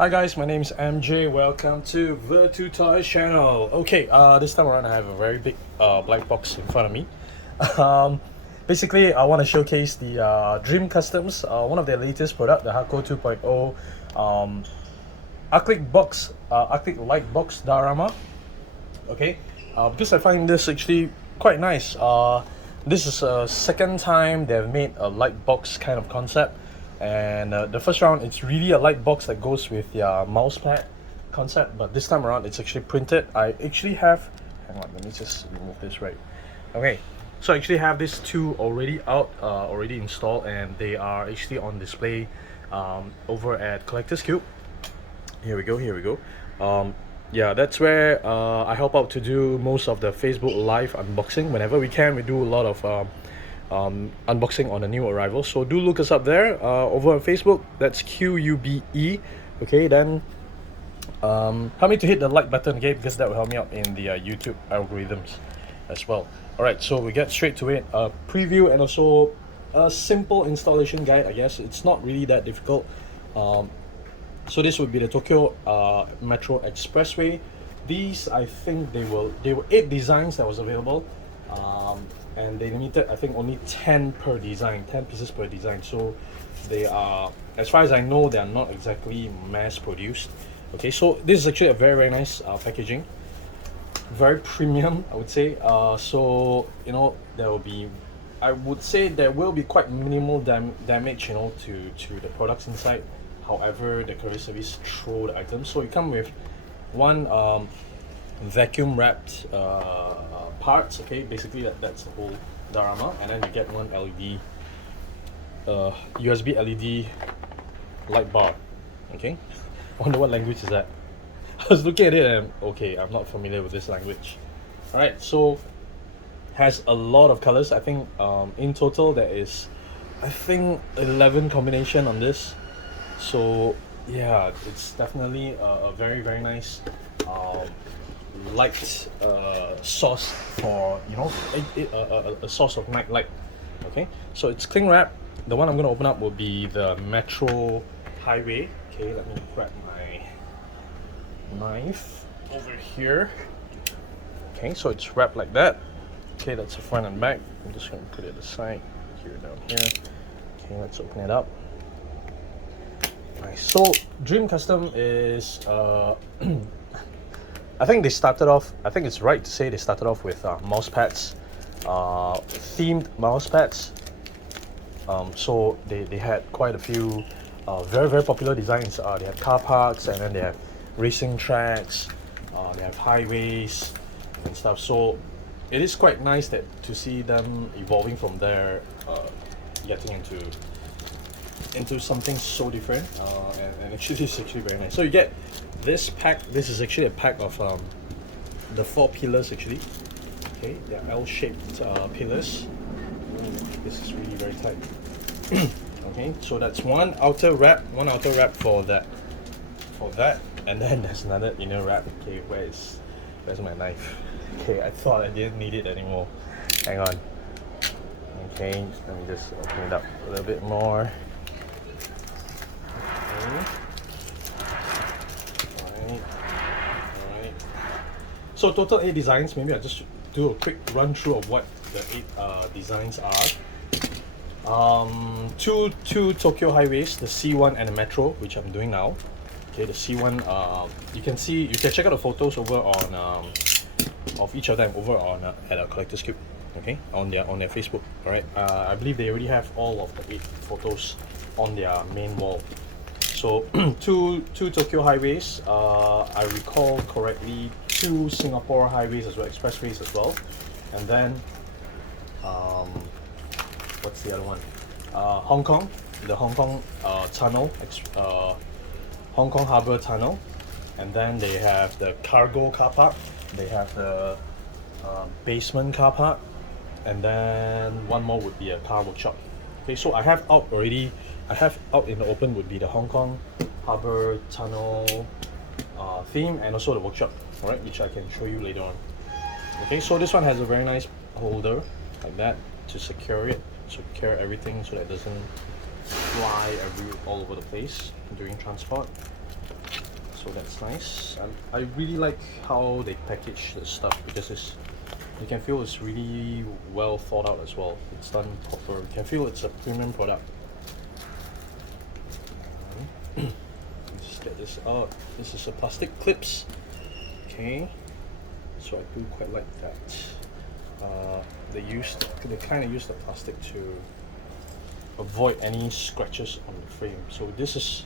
Hi guys, my name is MJ. Welcome to the Two Toys channel. Okay, this time around I have a very big black box in front of me. Basically, I want to showcase the DreamCustoms, one of their latest product, the Hako 2.0 Acrylic light box diorama. Okay, because I find this actually quite nice. This is a second time they've made a light box kind of concept. And the first round, it's really a light box that goes with the mouse pad concept, but this time around it's actually printed. I actually have, hang on, let me just remove this right. Okay, so I actually have these two already out, already installed, and they are actually on display over at Collector's Cube. Here we go. Yeah, that's where I help out to do most of the Facebook live unboxing. Whenever we can, we do a lot of unboxing on a new arrival, so do look us up there over on Facebook. That's QUBE. Okay, then help me to hit the like button again, because that will help me out in the YouTube algorithms as well. Alright, so we get straight to it. Preview and also a simple installation guide. I guess it's not really that difficult. So this would be the Tokyo Metro Expressway. These, I think they were 8 designs that was available, and they limited, I think, only 10 per design, 10 pieces per design. So they are, as far as I know, they are not exactly mass produced. Okay, so this is actually a very nice packaging, very premium, I would say. So you know, there will be, I would say there will be quite minimal damage, you know, to the products inside. However, the courier service throw the items. So you come with one vacuum wrapped parts. Okay, basically that's the whole diorama, and then you get one LED USB LED light bar. Okay, I wonder what language is that. I was looking at it and okay, I'm not familiar with this language. Alright, so has a lot of colors. I think in total there is, I think, 11 combination on this. So yeah, it's definitely a very nice light source for, you know, a source of night light. Okay, so it's cling wrap. The one I'm going to open up will be the Metro Highway. Okay, let me grab my knife over here. Okay, so it's wrapped like that. Okay, that's the front and back. I'm just going to put it aside here, down here. Okay, let's open it up. Nice. So DreamCustom is I think they started off, I think it's right to say they started off with mouse pads, themed mouse pads. So they had quite a few very popular designs. They had car parks, and then they have racing tracks, they have highways and stuff. So it is quite nice that to see them evolving from there, getting into something so different, and actually it's actually very nice. So you get this pack. This is actually a pack of the 4 pillars actually. Okay, they're L-shaped pillars. This is really very tight. Okay, so that's one outer wrap for that, and then there's another inner wrap. Okay, where's my knife? Okay, I thought I didn't need it anymore. Hang on. Okay, let me just open it up a little bit more. Alright. So total 8 designs. Maybe I'll just do a quick run through of what the 8 designs are. Two Tokyo highways, the C1 and the Metro, which I'm doing now. Okay, the C1, you can check out the photos over on of each of them over on at a Collector's Cube. Okay, on their Facebook. Alright, I believe they already have all of the 8 photos on their main wall. So two Tokyo highways, I recall correctly, 2 Singapore highways as well, expressways as well, and then what's the other one? Hong Kong, the Hong Kong tunnel, Hong Kong Harbour Tunnel, and then they have the cargo car park, they have the basement car park, and then one more would be a car workshop. Okay, so I have out in the open would be the Hong Kong Harbour Tunnel theme, and also the workshop, alright, which I can show you later on. Okay, so this one has a very nice holder like that to secure everything so that it doesn't fly all over the place during transport. So that's nice. I really like how they package the stuff because you can feel it's really well thought out as well. It's done proper. You can feel it's a premium product. Let's get this out. This is a plastic clips. Okay, so I do quite like that. They kind of use the plastic to avoid any scratches on the frame. So this is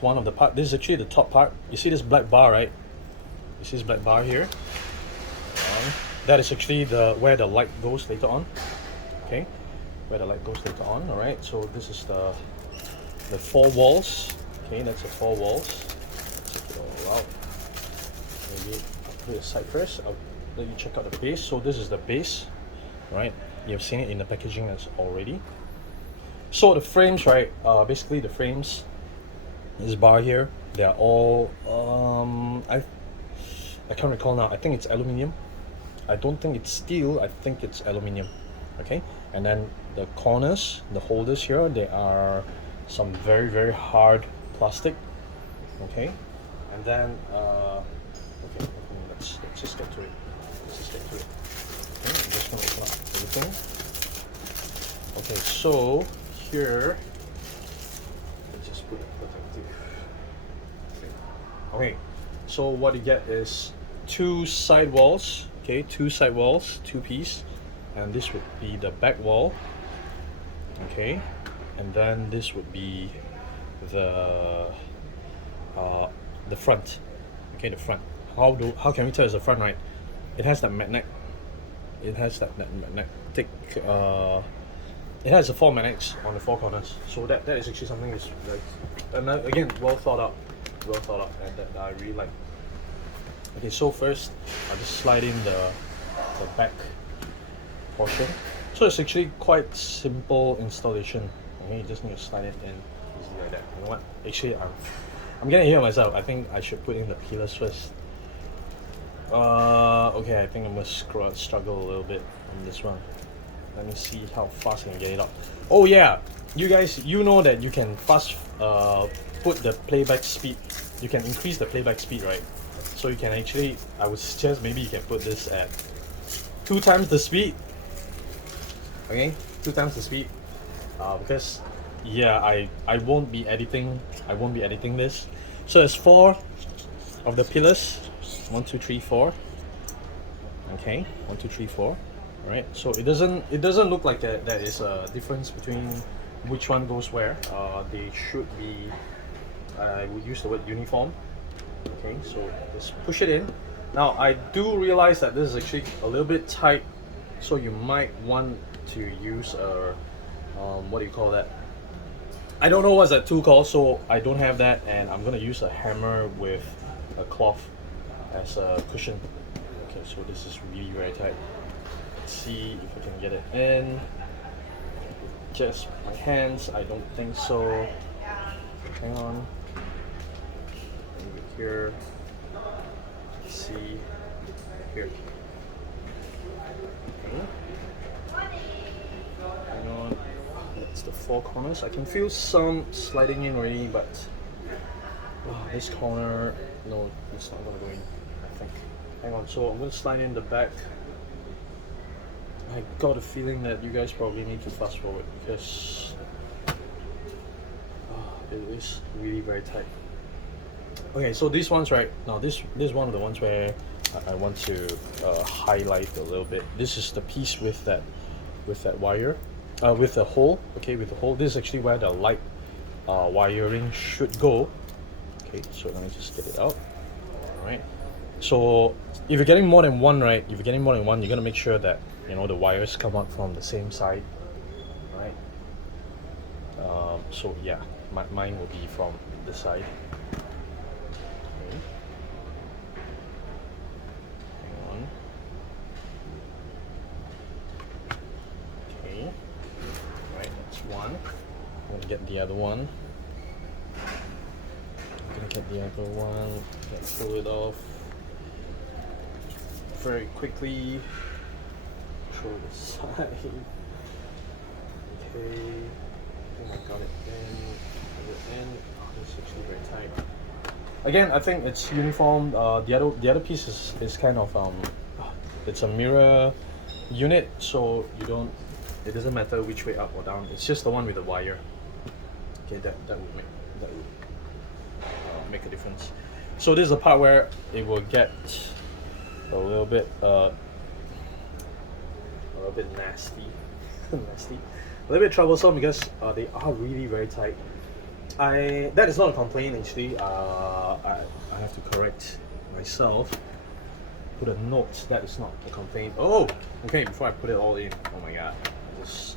one of the part. This is actually the top part. You see this black bar, right? You see this black bar here? That is actually where the light goes later on. Okay, where the light goes later on. All right. So this is the 4 walls. Okay, that's the 4 walls. Check it all out. Maybe I'll put it aside first. I'll let you check out the base. So this is the base, right? You've seen it in the packaging as already. So the frames, right? Basically the frames. This bar here, they are all I can't recall now. I think it's aluminium. I don't think it's steel. I think it's aluminium. Okay, and then the corners, the holders here, they are some very, very hard plastic. Okay, and then okay, let's just get to it. Let's just get to it. Okay, I'm just gonna open up everything. Okay, so here, let's just put it protective. Okay, so what you get is 2 side walls. Okay, 2 side walls, 2 piece, and this would be the back wall. Okay, and then this would be the front. Okay, the front. How can we tell it's the front, right? It has that magnet. It has that magnetic. It has the 4 magnets on the 4 corners. So that is actually something that's like, and again, well thought out, and that I really like. Okay, so first I'll just slide in the back portion. So it's actually quite simple installation. Okay, you just need to slide it in easily like that. You know what? Actually, I'm getting ahead of myself. I think I should put in the peelers first. Okay, I think I'm gonna struggle a little bit on this one. Let me see how fast I can get it up. Oh yeah, you guys, you know that you can put the playback speed. You can increase the playback speed, right? So you can actually, I would suggest maybe you can put this at 2 times the speed. Okay, 2 times the speed. Because yeah, I won't be editing. This. So there's 4 of the pillars. 1, 2, 3, 4. Okay, 1, 2, 3, 4. All right. So it doesn't look like there is a difference between which one goes where. They should be. I would use the word uniform. Okay, so just push it in. Now I do realize that this is actually a little bit tight, so you might want to use a what do you call that? I don't know what's that tool called, so I don't have that, and I'm gonna use a hammer with a cloth as a cushion. Okay, so this is really very tight. Let's see if I can get it in. Just my hands, I don't think so. Hang on. Here, let's see here. Okay. Hang on. That's the 4 corners. I can feel some sliding in already, but this corner, no, it's not gonna go in. I think. Hang on. So I'm gonna slide in the back. I got a feeling that you guys probably need to fast forward because it is really very tight. Okay, so these ones right now, this is one of the ones where I want to highlight a little bit. This is the piece with that wire, with the hole. Okay, with the hole. This is actually where the light wiring should go. Okay, so let me just get it out. All right. So if you're getting more than one, right? If you're getting more than one, you're gonna make sure that the wires come up from the same side, right? So yeah, mine will be from this side. One. I'm gonna get the other one. Pull it off very quickly. Throw it aside. Okay. I think I got it in. Oh, this is actually very tight. again, I think it's uniform. The other piece is kind of it's a mirror unit, so it doesn't matter which way up or down. It's just the one with the wire. Okay, that would make a difference. So this is the part where it will get a little bit nasty, nasty, a little bit troublesome because they are really very tight. That is not a complaint actually. I have to correct myself. Put a note that is not a complaint. Oh, okay. Before I put it all in, oh my god, I just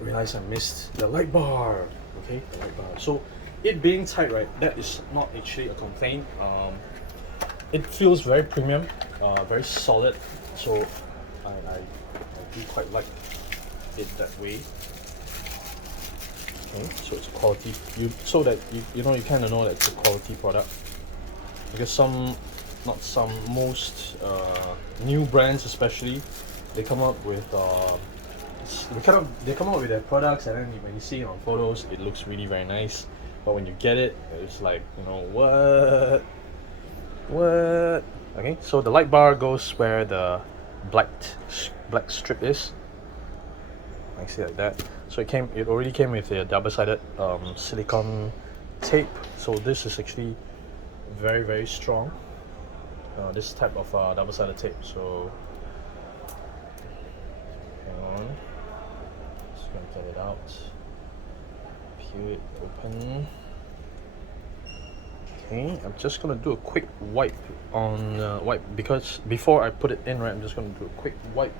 realized I missed the light bar. Okay, the light bar. So it being tight, right? That is not actually a complaint. It feels very premium, very solid. So I do quite like it that way. Okay, so it's quality. So that you kind of know that it's a quality product, because most new brands especially, they come up with they come up with their products, and then when you see it on photos, it looks really very nice. But when you get it, it's like, what? Okay, so the light bar goes where the black strip is. I see like that. So it already came with a double-sided silicone tape. So this is actually very, very strong. This type of double-sided tape. So hang on, just gonna get it out. Peel it open. Okay, I'm just gonna do a quick wipe because before I put it in, right, I'm just gonna do a quick wipe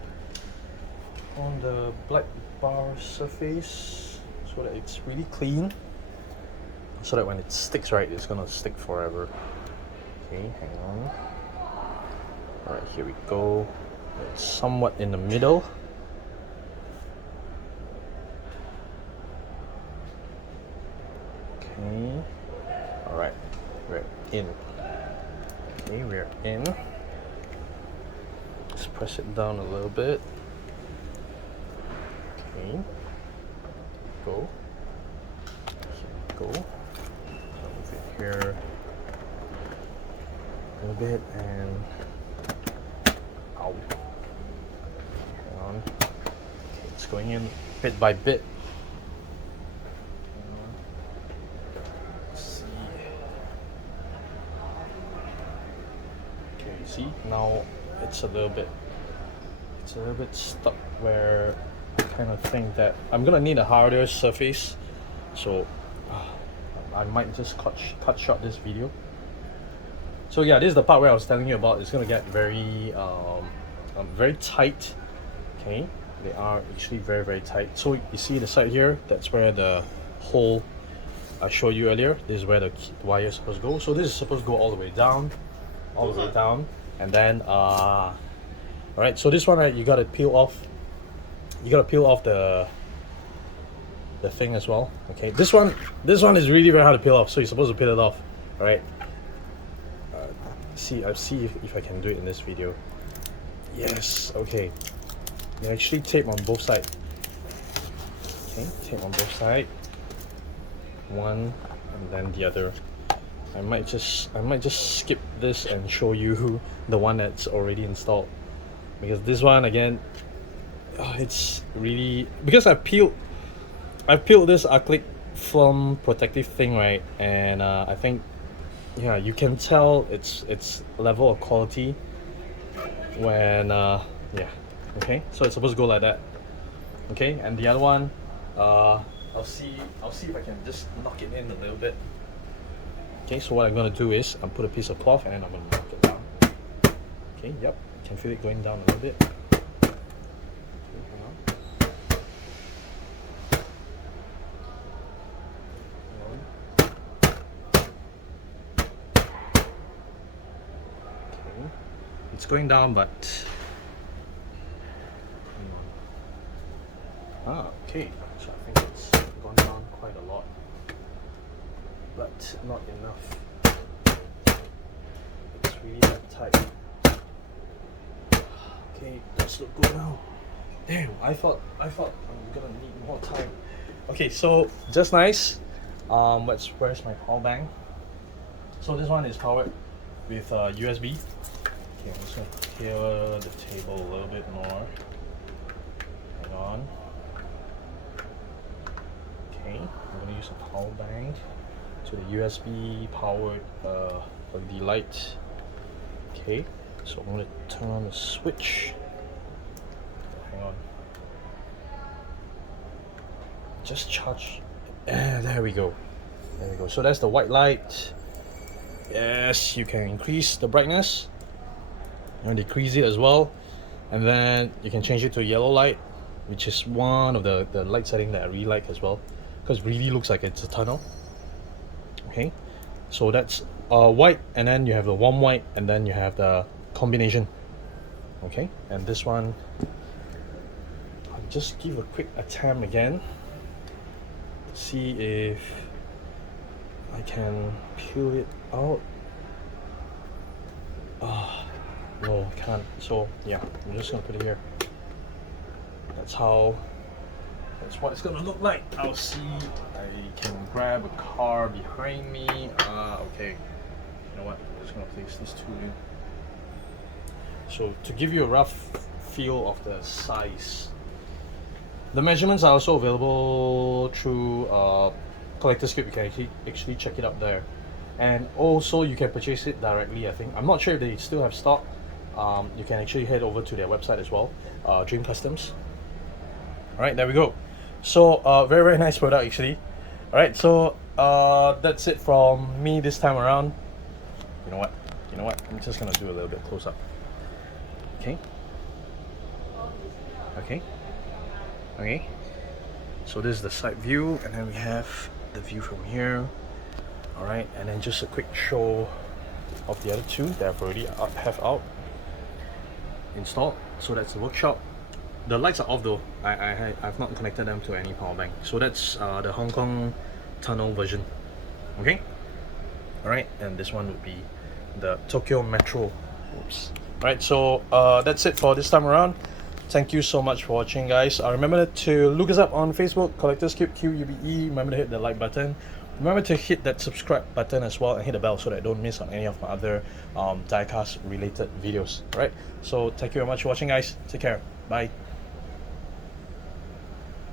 on the black bar surface so that it's really clean, so that when it sticks, right, it's gonna stick forever. Okay, hang on. Alright, here we go. It's somewhat in the middle. Okay. Alright, we're in. Okay, we're in. Let's press it down a little bit. Okay. Go. Here we go. Move it here a little bit and ow. Hang on. Okay, it's going in bit by bit. Let's see. Okay, see, now it's a little bit stuck where I kind of think that I'm gonna need a harder surface, so I might just cut short this video. So yeah, this is the part where I was telling you about. It's gonna get very very tight. Okay, they are actually very, very tight. So you see the side here, that's where the hole I showed you earlier. This is where the wire is supposed to go. So this is supposed to go all the way down, and then all right, so this one, right, you gotta peel off the thing as well. Okay, this one is really very hard to peel off, so you're supposed to peel it off. All right, I'll see if I can do it in this video. Yes, okay. You actually tape on both sides. Okay, tape on both sides. One and then the other. I might just skip this and show you the one that's already installed, because this one again, it's really, because I've peeled this acrylic film protective thing, right, and I think, yeah, you can tell its level of quality when yeah. Okay, so it's supposed to go like that. Okay, and the other one, I'll see if I can just knock it in a little bit. Okay, so what I'm gonna do is I'll put a piece of cloth and I'm gonna knock it down. Okay, yep, you can feel it going down a little bit. Okay, hang on. Okay, it's going down, but okay, so I think it's gone down quite a lot, but not enough. It's really that tight. Okay, let's look good now. Damn, I thought I'm gonna need more time. Okay, so just nice. Where's my power bank? So this one is powered with USB. Okay, I'm just gonna clear the table a little bit more. Hang on. Okay, I'm gonna use a power bank to the USB powered LED light. Okay, so I'm gonna turn on the switch. Hang on. Just charge. There we go. There we go. So that's the white light. Yes, you can increase the brightness and decrease it as well, and then you can change it to yellow light, which is one of the light setting that I really like as well, because it really looks like it's a tunnel. Okay, so that's white, and then you have the warm white, and then you have the combination. Okay, and this one, I'll just give a quick attempt again, see if I can peel it out. No, I can't. So yeah, I'm just gonna put it here. That's what it's gonna look like. I'll see. I can grab a car behind me. Okay. You know what? I'm just gonna place these two in. So to give you a rough feel of the size, the measurements are also available through Collector's Cube. You can actually check it up there, and also you can purchase it directly. I think I'm not sure if they still have stock. You can actually head over to their website as well, DreamCustoms. All right, there we go. So very nice product actually. All right, so that's it from me this time around. You know what? I'm just gonna do a little bit close up. Okay. So this is the side view, and then we have the view from here. All right, and then just a quick show of the other two that I've already have out installed. So that's the workshop. The lights are off though. I've not connected them to any power bank. So that's the Hong Kong tunnel version. Okay. All right, and this one would be the Tokyo Metro. Oops. All right, so that's it for this time around. Thank you so much for watching, guys. Remember to look us up on Facebook, Collector's Cube QUBE. Remember to hit the like button. Remember to hit that subscribe button as well, and hit the bell so that I don't miss on any of my other diecast related videos. Alright, so thank you very much for watching, guys. Take care. Bye.